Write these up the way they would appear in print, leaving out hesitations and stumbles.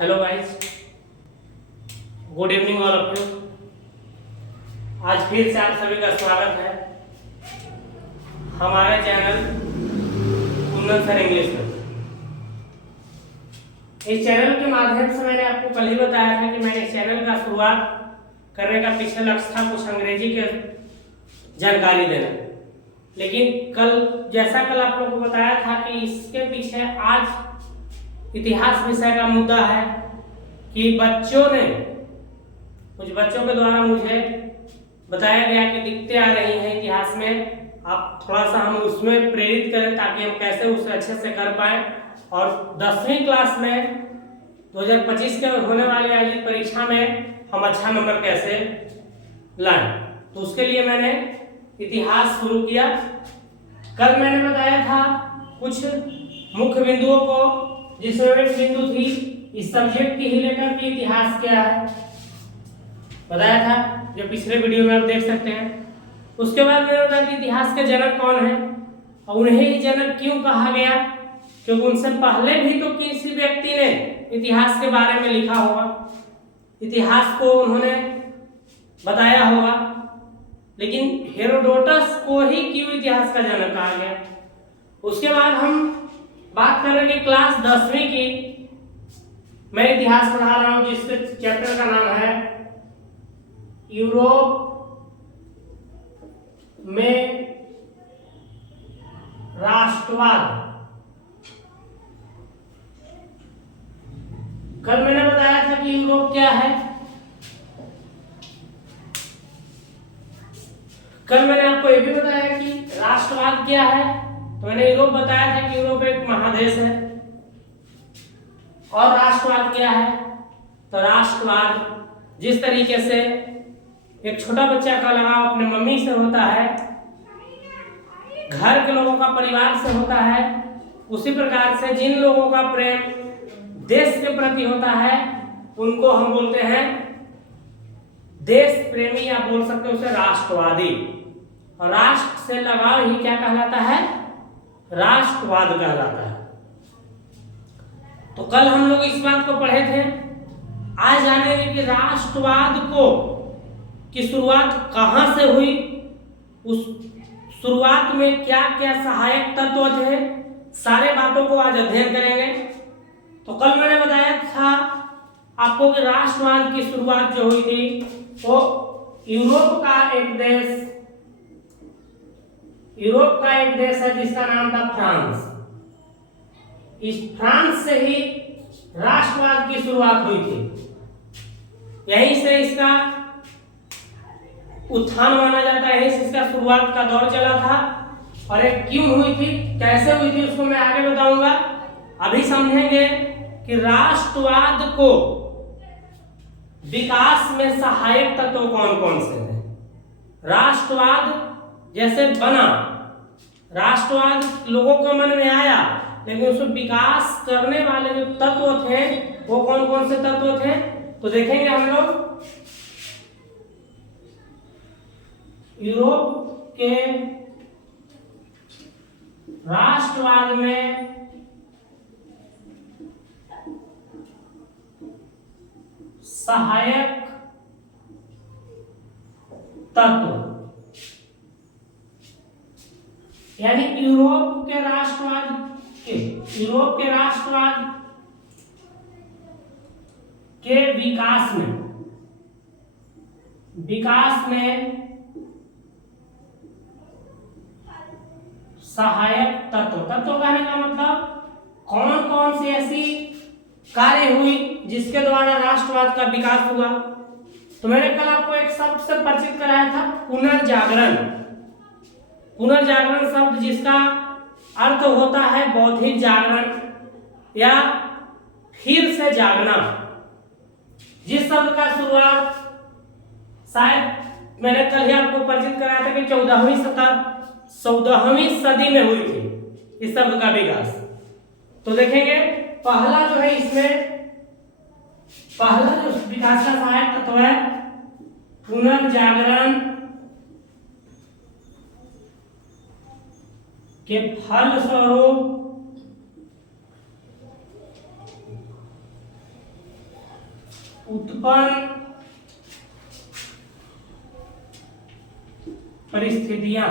Hello guys, good evening all of you. आज फिर से आप सभी का स्वागत है हमारे चैनल कुंदन सर इंग्लिश में। इस चैनल के माध्यम से मैंने आपको कल ही बताया था कि मैंने इस चैनल का शुरुआत करने का पीछे लक्ष्य था कुछ अंग्रेजी के जानकारी देना, लेकिन कल आप लोगों को बताया था कि इसके पीछे आज इतिहास विषय का मुद्दा है कि कुछ बच्चों के द्वारा मुझे बताया गया कि दिक्कतें आ रही हैं इतिहास में, आप थोड़ा सा हम उसमें प्रेरित करें ताकि हम कैसे उसे अच्छे से कर पाएं और 10वीं क्लास में 2025 के होने वाली आयोजित परीक्षा में हम अच्छा नंबर कैसे लाएं। तो उसके लिए मैंने इतिहास शुरू किया। कल मैंने बताया था कुछ मुख्य बिंदुओं को, जिसमें एक बिंदु थी इस सब्जेक्ट की ही लेकर के इतिहास क्या है, बताया था, जो पिछले वीडियो में आप देख सकते हैं। उसके बाद मैंने बताया कि इतिहास के जनक कौन है और उन्हें ही जनक क्यों कहा गया, क्योंकि उनसे पहले भी तो किसी व्यक्ति ने इतिहास के बारे में लिखा होगा, इतिहास को उन्होंने बताया होगा, लेकिन हेरोडोटस को ही क्यों इतिहास का जनक कहा गया। उसके बाद हम बात करेंगे क्लास 10वीं की। मैं इतिहास पढ़ा रहा हूं जिसके चैप्टर का नाम है यूरोप में राष्ट्रवाद। कल मैंने बताया था कि यूरोप क्या है। कल मैंने आपको यह भी बताया कि राष्ट्रवाद क्या है। तो मैंने यूरोप बताया था कि यूरोप एक महादेश है। और राष्ट्रवाद क्या है, तो राष्ट्रवाद जिस तरीके से एक छोटा बच्चा का लगाव अपने मम्मी से होता है, घर के लोगों का परिवार से होता है, उसी प्रकार से जिन लोगों का प्रेम देश के प्रति होता है उनको हम बोलते हैं देश प्रेमी, या बोल सकते हैं उसे राष्ट्रवादी। और राष्ट्र से लगाव ही क्या कहलाता है, राष्ट्रवाद कहलाता है। तो कल हम लोग इस बात को पढ़े थे। आज जानेंगे कि राष्ट्रवाद की शुरुआत कहां से हुई, उस शुरुआत में क्या क्या सहायक तत्व थे, सारे बातों को आज अध्ययन करेंगे। तो कल मैंने बताया था आपको कि राष्ट्रवाद की शुरुआत जो हुई थी वो यूरोप का एक देश है जिसका नाम था फ्रांस। इस फ्रांस से ही राष्ट्रवाद की शुरुआत हुई थी, यहीं से इसका उत्थान माना जाता है, यहीं से इसका शुरुआत का दौर चला था। और एक क्यों हुई थी, कैसे हुई थी, उसको मैं आगे बताऊंगा। अभी समझेंगे कि राष्ट्रवाद को विकास में सहायक तत्व कौन कौन से हैं। राष्ट्रवाद जैसे बना, राष्ट्रवाद लोगों के मन में आया, लेकिन उसमें विकास करने वाले जो तत्व थे वो कौन कौन से तत्व थे, तो देखेंगे हम लोग। यूरोप के राष्ट्रवाद में सहायक तत्व, यानी यूरोप के राष्ट्रवाद के विकास में सहायक तत्व कहने का मतलब कौन कौन सी ऐसी कार्य हुई जिसके द्वारा राष्ट्रवाद का विकास हुआ। तो मैंने कल आपको एक शब्द से परिचित कराया था, पुनर्जागरण। पुनर्जागरण शब्द जिसका अर्थ होता है बौद्धिक जागरण या फिर से जागना, जिस शब्द का शुरुआत शायद मैंने कल ही आपको परिचित कराया था कि 14वीं सदी में हुई थी इस शब्द का विकास। तो देखेंगे पहला जो है, इसमें पहला जो विकास का सहायक तत्व है पुनर्जागरण के फलस्वरूप उत्पन्न परिस्थितियां।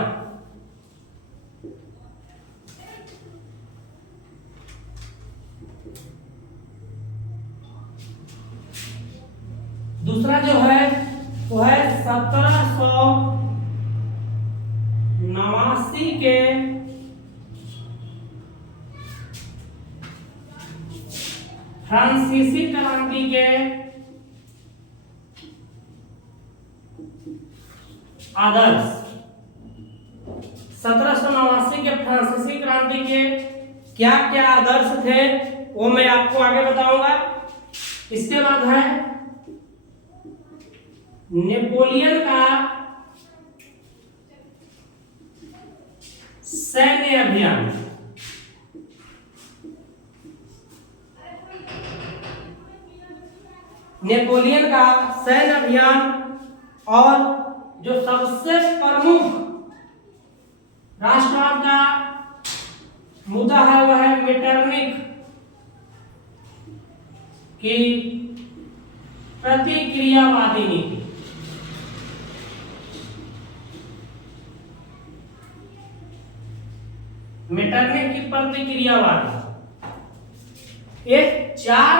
दूसरा जो है वो है 1789 के फ्रांसीसी क्रांति के आदर्श। 1789 के फ्रांसीसी क्रांति के क्या क्या आदर्श थे वो मैं आपको आगे बताऊंगा। इसके बाद है नेपोलियन का सैन्य अभियान। नेपोलियन का सैन्य अभियान और जो सबसे प्रमुख राष्ट्रवाद का मुद्दा है वह है मेटरनिख की प्रतिक्रियावादी नीति। मेटरनिख की प्रतिक्रियावाद। ये चार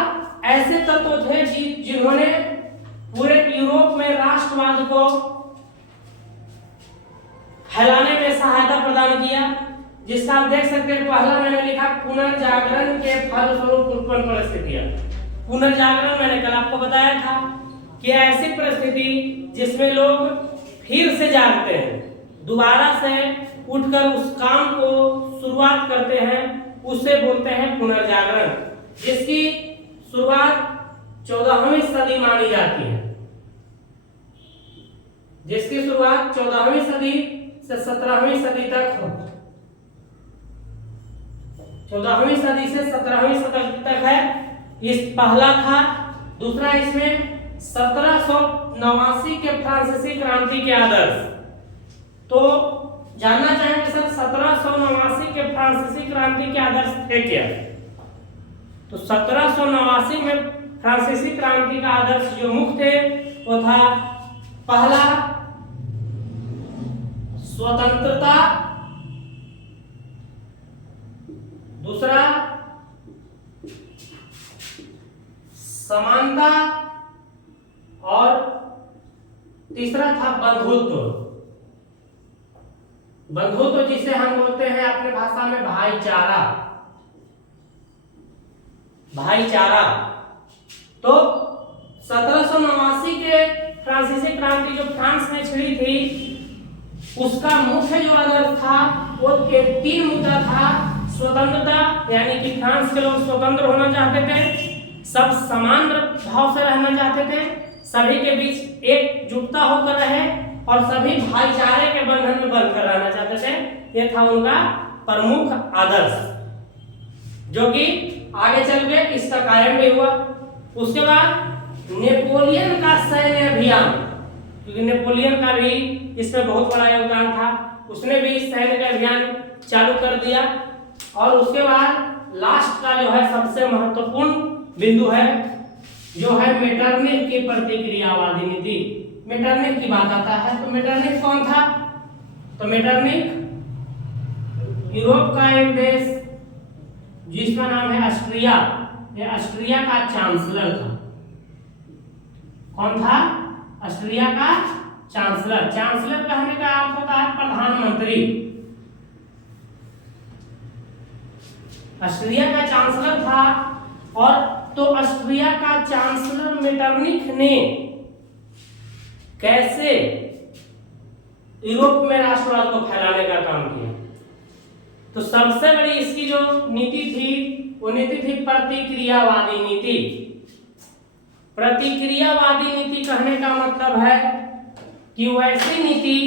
ऐसे तत्व थे जिन्होंने पूरे यूरोप में राष्ट्रवाद को फैलाने में सहायता प्रदान किया। जिसका आप देख सकते हैं पहला मैंने लिखा पुनर्जागरण के फलस्वरूप उत्पन्न परिस्थितियां। पुनर्जागरण मैंने कल आपको बताया था कि ऐसी परिस्थिति जिसमें लोग फिर से जागते हैं, दोबारा से उठकर उस काम को शुरुआत करते हैं, उसे बोलते हैं पुनर्जागरण, जिसकी शुरुआत 14वीं सदी मानी जाती है। जिसकी शुरुआत 14वीं सदी से 17वीं सदी तक हो। 14वीं सदी से 17वीं सदी तक है। इस पहला था। दूसरा इसमें 1789 के फ्रांसीसी क्रांति के आदर्श। तो जानना चाहेंगे सर 1789 के फ्रांसीसी क्रांति के आदर्श थे क्या? तो 1789 में फ्रांसीसी क्रांति का आदर्श जो मुख्य थे वो था पहला स्वतंत्रता, दूसरा समानता और तीसरा था बंधुत्व। बंधुत्व जिसे हम बोलते हैं अपने भाषा में भाईचारा। भाईचारा। तो 1789 के फ्रांसीसी क्रांति जो फ्रांस में छिड़ी थी उसका मुख्य जो आदर्श था वो तीन मुद्दा था। स्वतंत्रता, यानी कि फ्रांस के लोग स्वतंत्र होना चाहते थे, सब समान भाव से रहना चाहते थे, सभी के बीच एकजुटता होकर रहे और सभी भाईचारे के बंधन में बंधकर रहना चाहते थे। ये था उनका प्रमुख आदर्श, जो कि आगे चल के इसका कारण भी हुआ। उसके बाद नेपोलियन का सैन्य अभियान, क्योंकि नेपोलियन का भी इसमें बहुत बड़ा योगदान था, उसने भी सैन्य का अभियान चालू कर दिया। और उसके बाद लास्ट का जो है सबसे महत्वपूर्ण बिंदु है जो है मेटरनिख की प्रतिक्रियावादी नीति। मेटरनिख की बात आता है तो मेटरनिख कौन था? तो मेटरनिख यूरोप का एक देश जिसका नाम है ऑस्ट्रिया, ये ऑस्ट्रिया का चांसलर था। कौन था? ऑस्ट्रिया का चांसलर। चांसलर कहने का अर्थ होता है प्रधानमंत्री। ऑस्ट्रिया का चांसलर था। और तो ऑस्ट्रिया का चांसलर मेटरनिख ने कैसे यूरोप में राष्ट्रवाद को फैलाने का काम किया? तो सबसे बड़ी इसकी जो नीति थी वो नीति थी प्रतिक्रियावादी नीति। प्रतिक्रियावादी नीति कहने का मतलब है कि वैसी नीति,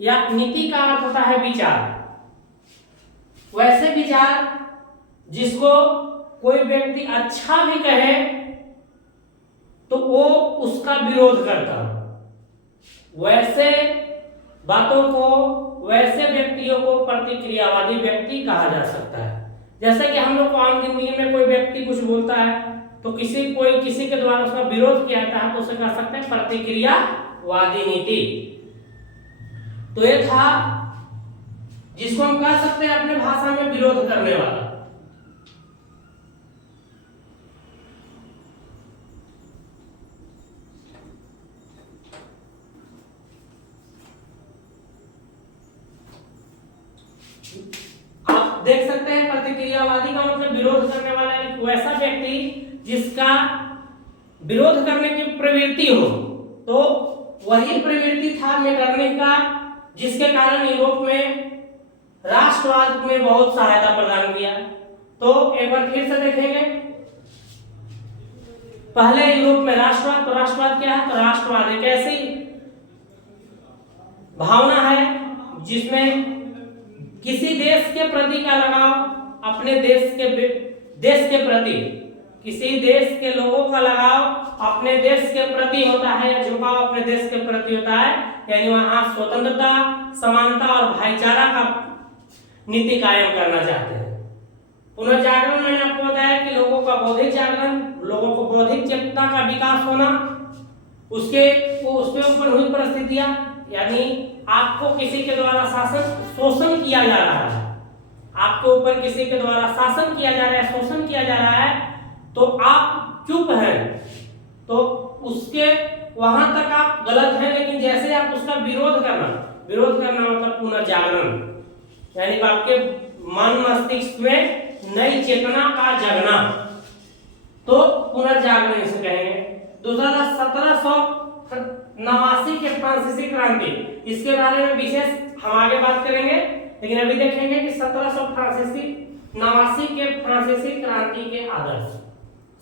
या नीति का अर्थ होता है विचार, वैसे विचार जिसको कोई व्यक्ति अच्छा भी कहे तो वो उसका विरोध करता, वैसे बातों को, वैसे व्यक्तियों को प्रतिक्रियावादी व्यक्ति कहा जा सकता है। जैसे कि हम लोग को आम जिंदगी में कोई व्यक्ति कुछ बोलता है तो किसी के द्वारा उसका विरोध किया जाता है तो उसे कह सकते हैं प्रतिक्रियावादी नीति। तो ये था जिसको हम कह सकते हैं अपने भाषा में विरोध करने वाला। आप देख सकते हैं प्रतिक्रियावादी का मतलब विरोध करने वाला, वैसा व्यक्ति जिसका विरोध करने की प्रवृत्ति हो। तो वही प्रवृत्ति था मेटरनिख का, जिसके कारण यूरोप में राष्ट्रवाद में बहुत सहायता प्रदान किया। तो एक बार फिर से देखेंगे, पहले यूरोप में राष्ट्रवाद, तो राष्ट्रवाद क्या है? तो राष्ट्रवाद एक ऐसी भावना है जिसमें किसी देश के प्रति का लगाव, अपने देश के प्रति, किसी देश के लोगों का लगाव अपने देश के प्रति होता है या झुकाव अपने देश के प्रति होता है, यानी वहां स्वतंत्रता, समानता और भाईचारा का नीति कायम करना चाहते हैं। पुनर्जागरण मैंने आपको बताया कि लोगों का बौद्धिक जागरण, लोगों को बौद्धिक चेतना का विकास होना, उसके ऊपर हुई परिस्थितियां, यानी आपको किसी के द्वारा शोषण किया जा रहा है, आपके ऊपर किसी के द्वारा शासन किया जा रहा है, शोषण किया जा रहा है, तो आप चुप हैं, तो उसके वहां तक आप गलत हैं, लेकिन जैसे आप उसका विरोध करना मतलब पुनर्जागरण, यानी आपके मन मस्तिष्क में नई चेतना का जगना, तो पुनर्जागरण इसे कहेंगे। दूसरा था 1789 के फ्रांसीसी क्रांति, इसके बारे में विशेष हम आगे बात करेंगे, लेकिन अभी देखेंगे कि 1789 के फ्रांसीसी क्रांति के आदर्श,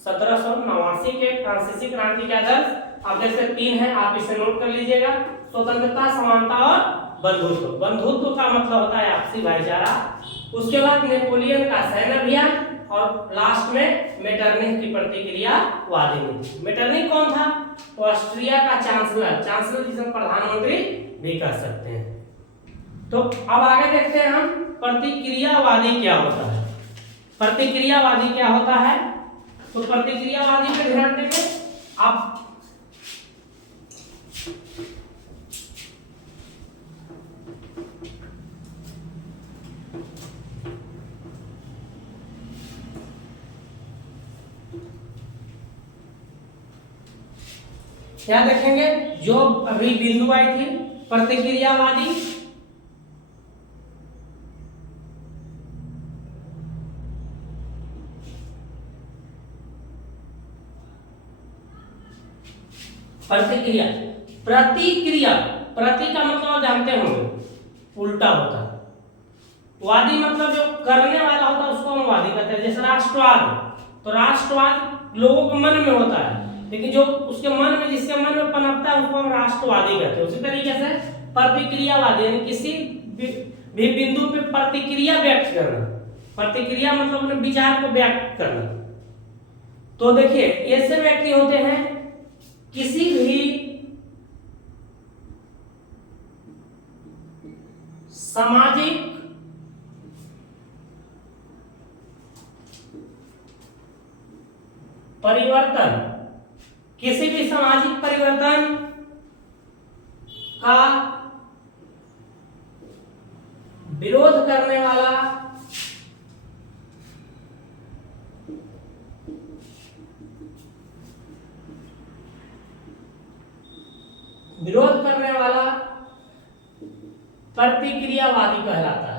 1789 के फ्रांसीसी क्रांति के आदर्श आप जैसे 3 है, आप इसे नोट कर लीजिएगा। स्वतंत्रता, समानता और बंधुत्व। बंधुत्व का मतलब होता है आपसी भाईचारा। उसके बाद नेपोलियन का सैन्य अभियान और लास्ट में मेटरनिख की प्रतिक्रियावादी नीति। मेटरनिख कौन था? तो ऑस्ट्रिया का चांसलर जिसे प्रधानमंत्री भी कह सकते हैं। तो अब आगे देखते हैं हम प्रतिक्रियावादी क्या होता है। प्रतिक्रियावादी क्या होता है? तो प्रतिक्रियावादी पे ध्यान देंगे आप। क्या देखेंगे? जो अभी बिंदु आई थी प्रतिक्रियावादी, प्रतिक्रिया, प्रतिक्रिया, प्रति का मतलब जानते होंगे उल्टा होता है, वादी मतलब जो करने वाला होता है उसको हम वादी कहते हैं। जैसे राष्ट्रवाद, तो राष्ट्रवाद लोगों के मन में होता है, लेकिन जो उसके मन में, जिसके मन में पनपता है उसको हम राष्ट्रवादी कहते हैं। उसी तरीके से प्रतिक्रियावादी यानी किसी भी बिंदु पे प्रतिक्रिया व्यक्त करना, प्रतिक्रिया मतलब अपने विचार को व्यक्त करना। तो देखिए ऐसे व्यक्ति होते हैं किसी भी सामाजिक परिवर्तन, किसी भी सामाजिक परिवर्तन का विरोध करने वाला, प्रतिक्रियावादी कहलाता है।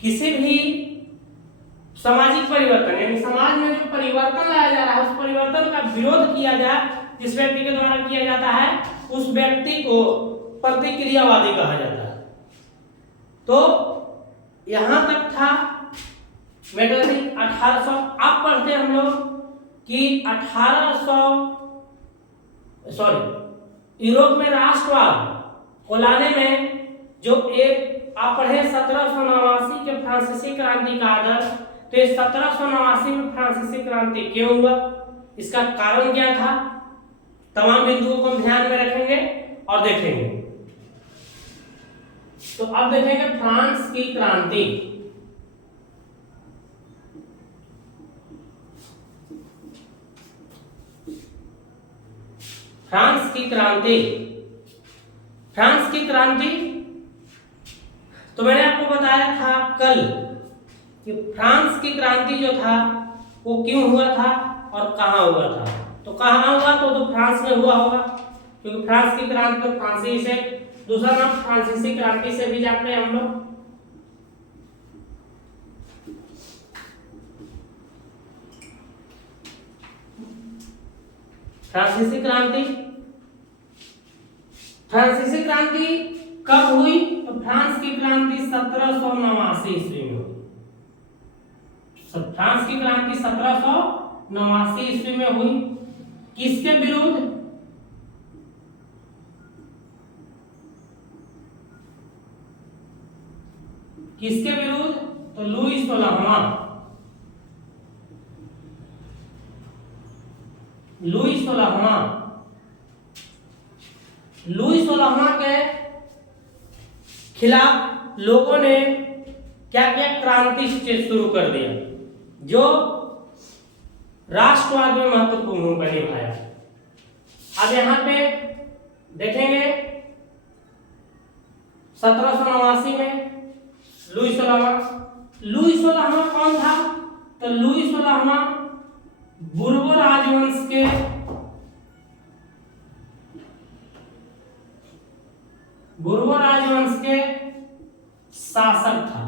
किसी भी सामाजिक परिवर्तन यानी समाज में जो परिवर्तन लाया जा रहा है उस परिवर्तन का विरोध किया जाए, जिस व्यक्ति के द्वारा किया जाता है उस व्यक्ति को प्रतिक्रियावादी कहा जाता है। तो यहां तक था मेटरनिख 1800। अब पढ़ते हम लोग कि यूरोप में राष्ट्रवाद को लाने में जो एक आप पढ़े 1789 के फ्रांसीसी क्रांति का आदर्श। तो ये 1789 में फ्रांसीसी क्रांति क्यों हुआ, इसका कारण क्या था, तमाम बिंदुओं को हम ध्यान में रखेंगे और देखेंगे। तो अब देखेंगे फ्रांस की क्रांति। फ्रांस की क्रांति। फ्रांस की क्रांति तो मैंने आपको बताया था कल कि फ्रांस की क्रांति जो था वो क्यों हुआ था और कहाँ हुआ था। तो कहाँ हुआ तो फ्रांस में हुआ होगा, क्योंकि फ्रांस की क्रांति तो फ्रांसी से, दूसरा नाम फ्रांसीसी क्रांति से भी जानते हैं हम लोग। फ्रांसीसी क्रांति, फ्रांसीसी क्रांति कब हुई तो फ्रांस की क्रांति 1789 ईस्वी में हुई। फ्रांस की क्रांति 1789 ईस्वी में हुई। किसके विरुद्ध? किसके विरुद्ध? तो लुई 16वां। लुई 16वां, लुई 16वां के खिलाफ लोगों ने क्या क्या क्रांति शुरू कर दिया, जो राष्ट्रवाद में महत्वपूर्ण भूमिका निभाया। अब यहां पे देखेंगे 1789 में लुई 16वां। लुई 16वां कौन था? तो लुई 16वां बुर्बो राजवंश के शासक था।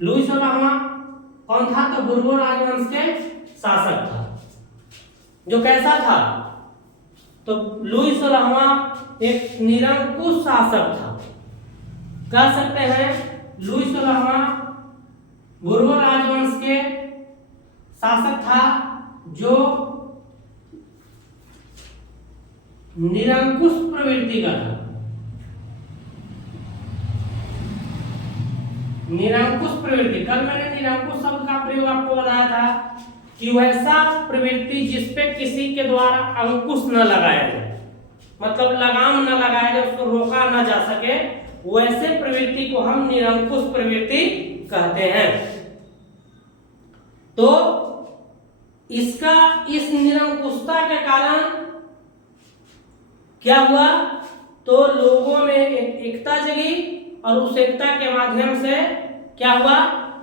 लुई 16वां कौन था? तो बुर्बो राजवंश के शासक था। जो कैसा था? तो लुई 16वां एक निरंकुश शासक था। कह सकते हैं लुई 16वां बुर्बो राजवंश के शासक था, जो निरंकुश प्रवृत्ति का था। निरंकुश प्रवृत्ति, कल मैंने निरंकुश शब्द का प्रयोग आपको बताया था कि वैसा प्रवृत्ति जिसपे किसी के द्वारा अंकुश न लगाया जाए, मतलब लगाम न लगाया जाए, उसको रोका न जा सके, वैसे प्रवृत्ति को हम निरंकुश प्रवृत्ति कहते हैं। तो इसका इस निरंकुशता के कारण क्या हुआ? तो लोगों में एक एकता जगी और उस एकता के माध्यम से क्या हुआ?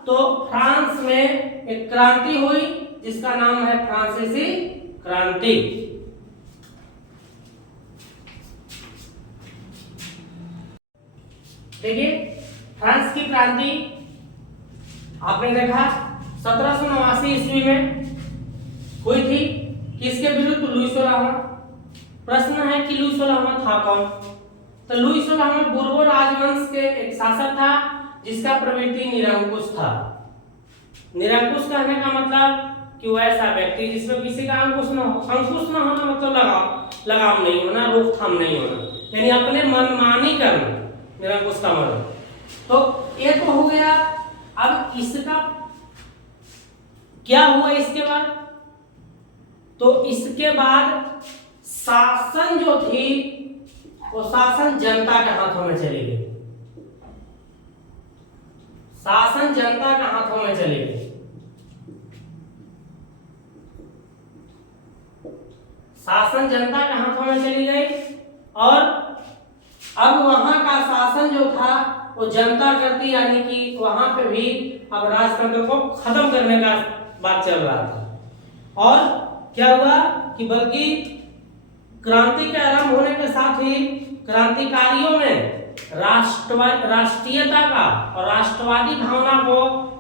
तो फ्रांस में एक क्रांति हुई जिसका नाम है फ्रांसीसी क्रांति। देखिए फ्रांस की क्रांति आपने देखा 1789 ईस्वी में हुई थी। किसके विरुद्ध? लुई 16वां। प्रश्न है कि लुई 16वां था कौन? तो लुई 16वां बुर्बो राजवंश के एक शासक था जिसका प्रवृत्ति निरंकुश था। निरंकुश कहने का मतलब कि वैसा व्यक्ति जिसमें किसी का अंकुश न हो। अंकुश न होना मतलब लगाम नहीं होना, रोकथाम नहीं होना, यानी अपने मनमानी करना, निरंकुश का मतलब। तो ये तो हो गया। अब इसका क्या हुआ इसके बाद? तो इसके बाद शासन जो थी वो शासन जनता के हाथों में चली गई। शासन जनता के हाथों में चली गई। शासन जनता के हाथों में चली गई और अब वहां का शासन जो था वो जनता करती, यानी कि वहां पे भी अब राजतंत्र को खत्म करने का बात चल रहा था। और क्या हुआ कि बल्कि क्रांति के आरंभ होने के साथ ही क्रांतिकारियों ने राष्ट्रीयता का और राष्ट्रवादी भावना को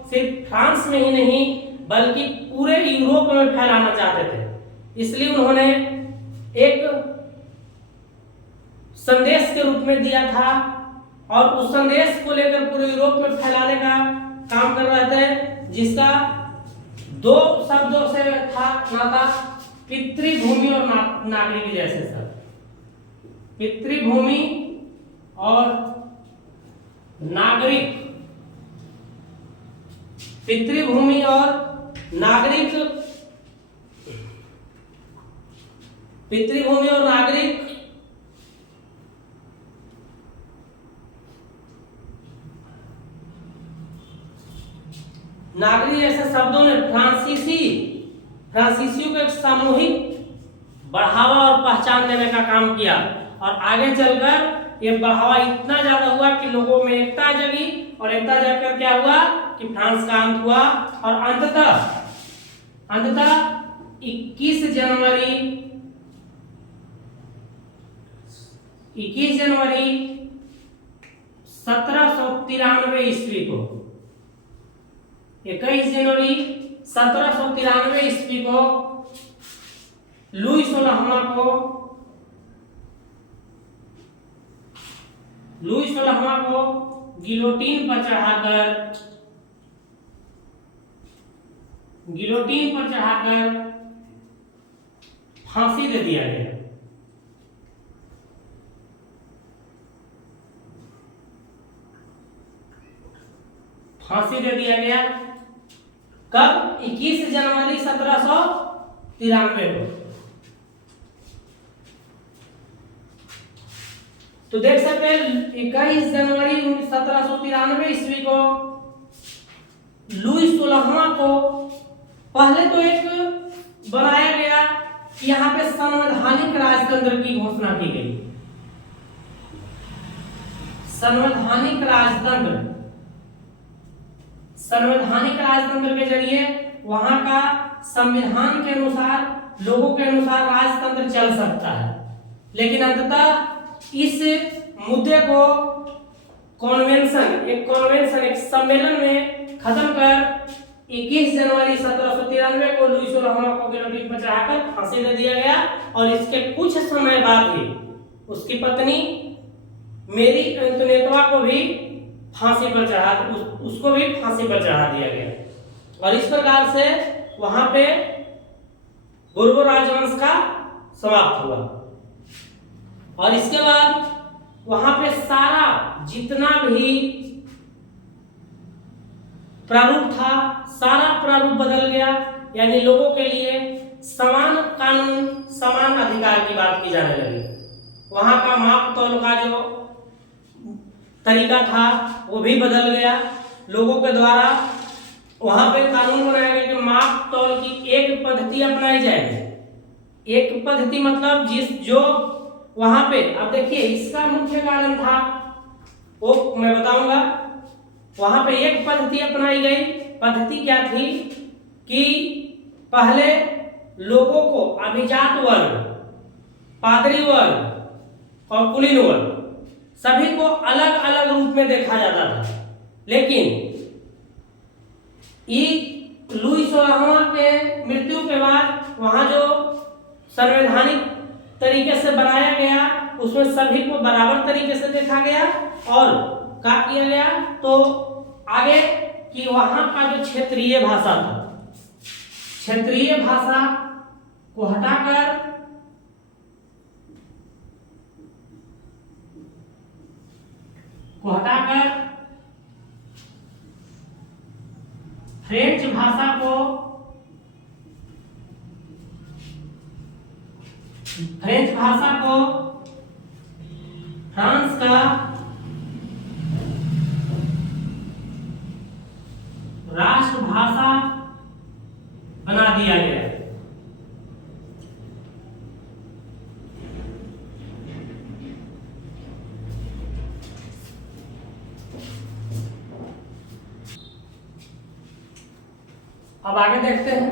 सिर्फ फ्रांस में ही नहीं बल्कि पूरे यूरोप में फैलाना चाहते थे। इसलिए उन्होंने एक संदेश के रूप में दिया था और उस संदेश को लेकर पूरे यूरोप में फैलाने का काम कर रहे थे, जिसका दो शब्दों से था नाता, पितृभूमि और नागरिक जैसे शब्द। पितृभूमि और नागरिक, पितृभूमि और नागरिक, पितृभूमि और नागरिक नागरिक ऐसे शब्दों ने फ्रांसीसी फ्रांसीसियों को एक सामूहिक बढ़ावा और पहचान देने का काम किया, और आगे चलकर ये बढ़ावा इतना ज्यादा हुआ कि लोगों में एकता जगी, और एकता जगकर क्या हुआ कि फ्रांस का अंत हुआ। और अंततः 21 जनवरी 1793 ईस्वी को 21 जनवरी 1793 ईस्वी को लुई 16वां को गिलोटीन पर चढ़ाकर फांसी दे दिया गया। फांसी दे दिया गया कब? 21 जनवरी 1793 को। तो देख सकते हैं 21 जनवरी 1793 ईस्वी को लुई 16वां को पहले तो एक बनाया गया कि यहाँ पे संवैधानिक राजतंत्र की घोषणा की गई। संवैधानिक राजतंत्र के जरिए वहां का संविधान के अनुसार लोगों के अनुसार राजतंत्र चल सकता है, लेकिन अंततः इस मुद्दे को एक सम्मेलन में खत्म कर 21 जनवरी 1793 को लुई 16वां को गिलोटीन पर चढ़ाकर फांसी दे दिया गया। और इसके कुछ समय बाद ही उसकी पत्नी मेरी अंतोनेटवा को भी फांसी पर चढ़ा दिया गया। और इस प्रकार से वहां पे बोर्बो राजवंश का समाप्त हुआ। और इसके बाद वहां पे सारा जितना भी प्रारूप था, सारा प्रारूप बदल गया, यानी लोगों के लिए समान कानून, समान अधिकार की बात की जाने लगी। वहां का माप तौल का जो तरीका था वो भी बदल गया। लोगों के द्वारा वहां पे कानून बनाया गया कि माप तौल की एक पद्धति अपनाई जाएगी। एक पद्धति मतलब जो वहां पे, अब देखिए इसका मुख्य कारण था वो मैं बताऊंगा। वहां पे एक पद्धति अपनाई गई। पद्धति क्या थी कि पहले लोगों को अभिजात वर्ग, पादरी वर्ग और कुलीन वर्ग सभी को अलग अलग रूप में देखा जाता था। लेकिन लुई 16वां के मृत्यु के बाद वहां जो संवैधानिक तरीके से बनाया गया उसमें सभी को बराबर तरीके से देखा गया। और क्या किया गया तो आगे कि वहां का जो क्षेत्रीय भाषा था, क्षेत्रीय भाषा को हटाकर फ्रेंच भाषा को फ्रांस का राष्ट्रभाषा बना दिया गया। अब आगे देखते हैं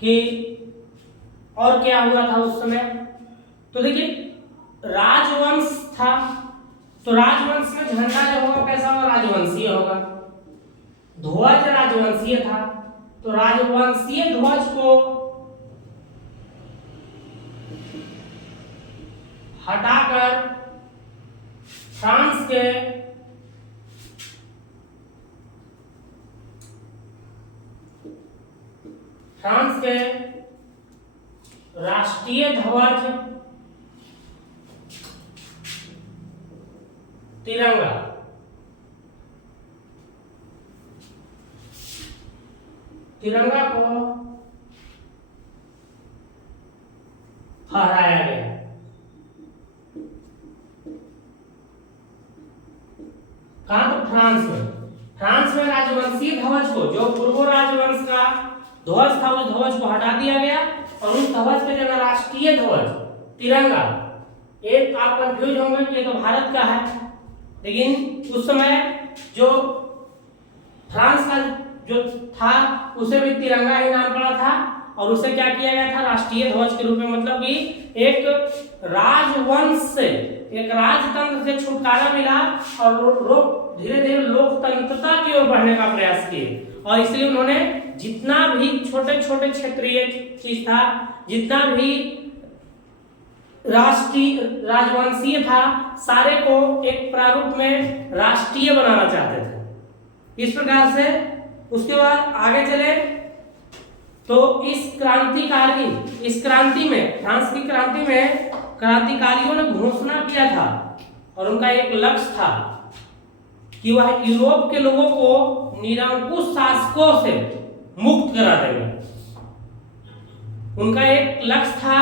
कि और क्या हुआ था उस समय। तो देखिए राजवंश था, तो राजवंश में झंडा जो होगा कैसा होगा, राजवंशीय होगा। ध्वज राजवंशीय था, तो राजवंशीय ध्वज को हटाकर फ्रांस के राष्ट्रीय ध्वज तिरंगा को फहराया गया। कहां तो फ्रांस में राजवंशीय ध्वज को, जो पूर्व राजवंश का ध्वज था उस ध्वज को हटा दिया गया और उस ध्वज पे जगह राष्ट्रीय ध्वज तिरंगा। एक आप कंफ्यूज होंगे कि ये तो भारत का है, लेकिन उस समय जो फ्रांस का जो था उसे भी तिरंगा ही नाम पड़ा था और उसे क्या किया गया था, राष्ट्रीय ध्वज के रूप में। मतलब कि एक राजवंश से, एक राजतंत्र से छुटकारा मिला और धीरे धीरे लोकतंत्रता की ओर बढ़ने का प्रयास किए। और इसलिए उन्होंने जितना भी छोटे छोटे क्षेत्रीय चीज था, जितना भी राष्ट्रीय राजवंशीय था, सारे को एक प्रारूप में राष्ट्रीय बनाना चाहते थे। इस प्रकार से उसके बाद आगे चले तो इस क्रांति में, फ्रांस की क्रांति में क्रांतिकारियों ने घोषणा किया था और उनका एक लक्ष्य था कि वह यूरोप के लोगों को निरंकुश शासकों से मुक्त करा देंगे। उनका एक लक्ष्य था।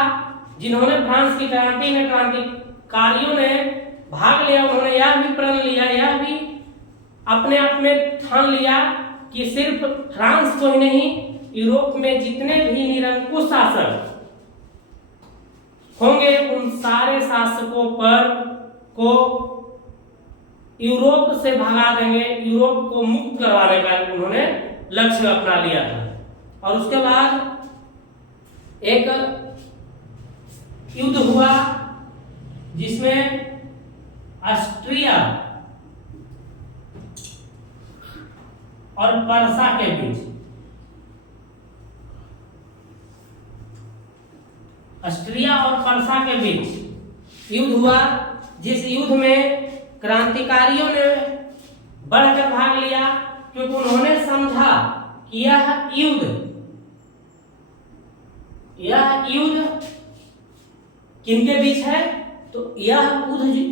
जिन्होंने फ्रांस की क्रांति में क्रांतिकारियों ने भाग लिया, उन्होंने यह भी प्रण लिया, यह भी अपने आप में ठान लिया कि सिर्फ फ्रांस को ही नहीं, यूरोप में जितने भी निरंकुश शासक होंगे उन सारे शासकों को यूरोप से भगा देंगे, यूरोप को मुक्त करवाने का उन्होंने लक्ष्य अपना लिया था। और उसके बाद एक युद्ध हुआ जिसमें ऑस्ट्रिया और पर्सा के बीच, ऑस्ट्रिया और पर्सा के बीच युद्ध हुआ, जिस युद्ध में क्रांतिकारियों ने बढ़कर भाग लिया क्योंकि उन्होंने समझा कि यह युद्ध किनके बीच है, तो यह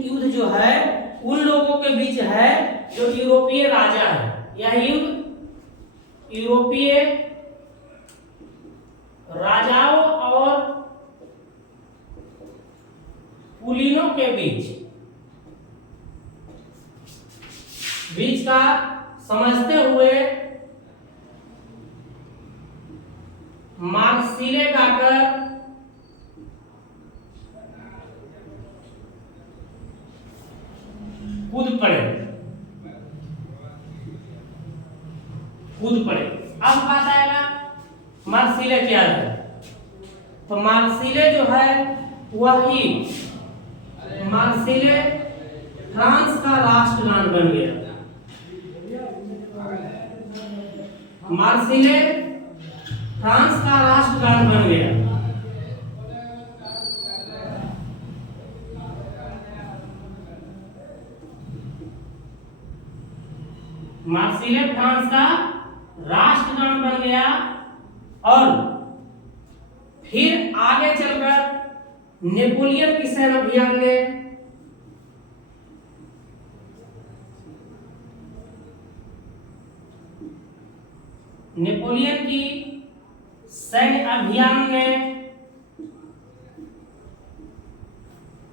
युद्ध जो है उन लोगों के बीच है जो यूरोपीय राजा है। यह युद्ध यूरोपीय राजाओं और कुलीनों के बीच का समझते हुए मार्सिले गाकर कूद पड़े। अब बात आएगा मार्सिले क्या है। तो मार्सिले जो है वही मार्सिले फ्रांस का राष्ट्रगान बन गया। मार्सिले फ्रांस का राष्ट्रगान बन गया। मार्सिले फ्रांस का राष्ट्रगान बन गया और फिर आगे चलकर नेपोलियन की सेना अभियान ने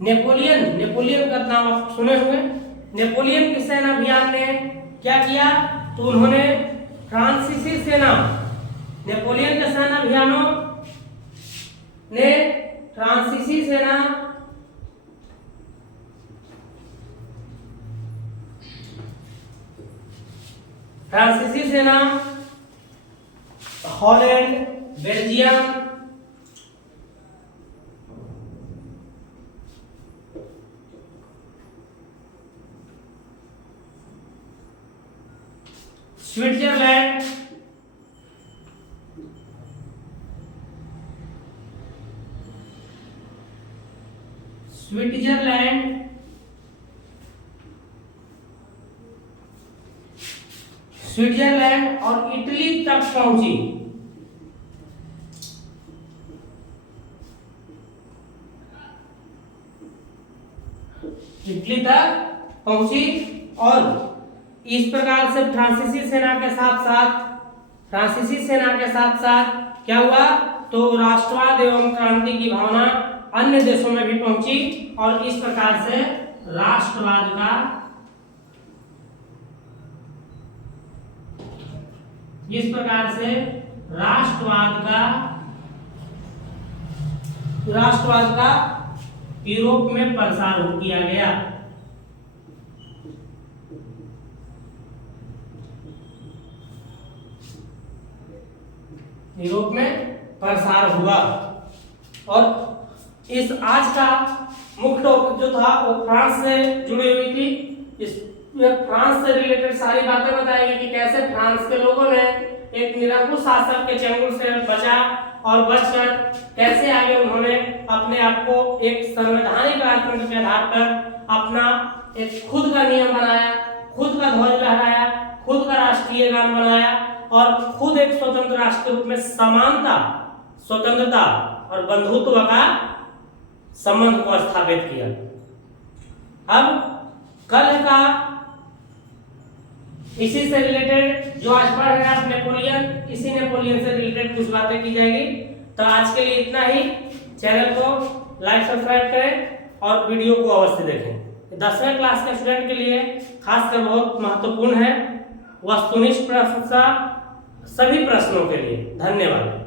नेपोलियन का नाम आप सुने होंगे। नेपोलियन की सेना अभियान ने क्या किया, तो उन्होंने फ्रांसीसी सेना, नेपोलियन के सेना अभियानों ने फ्रांसीसी सेना हॉलैंड, बेल्जियम, स्विट्जरलैंड, स्विट्जरलैंड और इटली तक पहुंची। इटली तक पहुंची और इस प्रकार से फ्रांसीसी सेना के साथ साथ क्या हुआ, तो राष्ट्रवाद एवं क्रांति की भावना अन्य देशों में भी पहुंची और इस प्रकार से राष्ट्रवाद का राष्ट्रवाद का यूरोप में प्रसार किया गया। यूरोप में प्रसार हुआ। और इस आज का मुख्य टॉपिक जो था वो फ्रांस से जुड़ी हुई थी। इस फ्रांस से रिलेटेड सारी बातें बताएगी कि कैसे फ्रांस के लोगों ने एक निरंकुश शासक के चंगुल से बचा और बचकर कैसे आगे उन्होंने अपने आप को एक संवैधानिक राजतंत्र के आधार पर अपना एक खुद का नियम बनाया, खुद का ध्वज लहराया, खुद का राष्ट्रीय गान बनाया और खुद एक स्वतंत्र राष्ट्र के रूप में समानता, स्वतंत्रता और बंधुत्व का संबंध को स्थापित किया। अब कल का इसी से रिलेटेड जो आज पढ़ रहे हैं आप नेपोलियन, इसी नेपोलियन से रिलेटेड कुछ बातें की जाएगी। तो आज के लिए इतना ही। चैनल को लाइक सब्सक्राइब करें और वीडियो को अवश्य देखें। 10वीं क्लास के स्टूडेंट के लिए खासकर बहुत महत्वपूर्ण है, वस्तुनिष्ठ प्रश्न सभी प्रश्नों के लिए। धन्यवाद।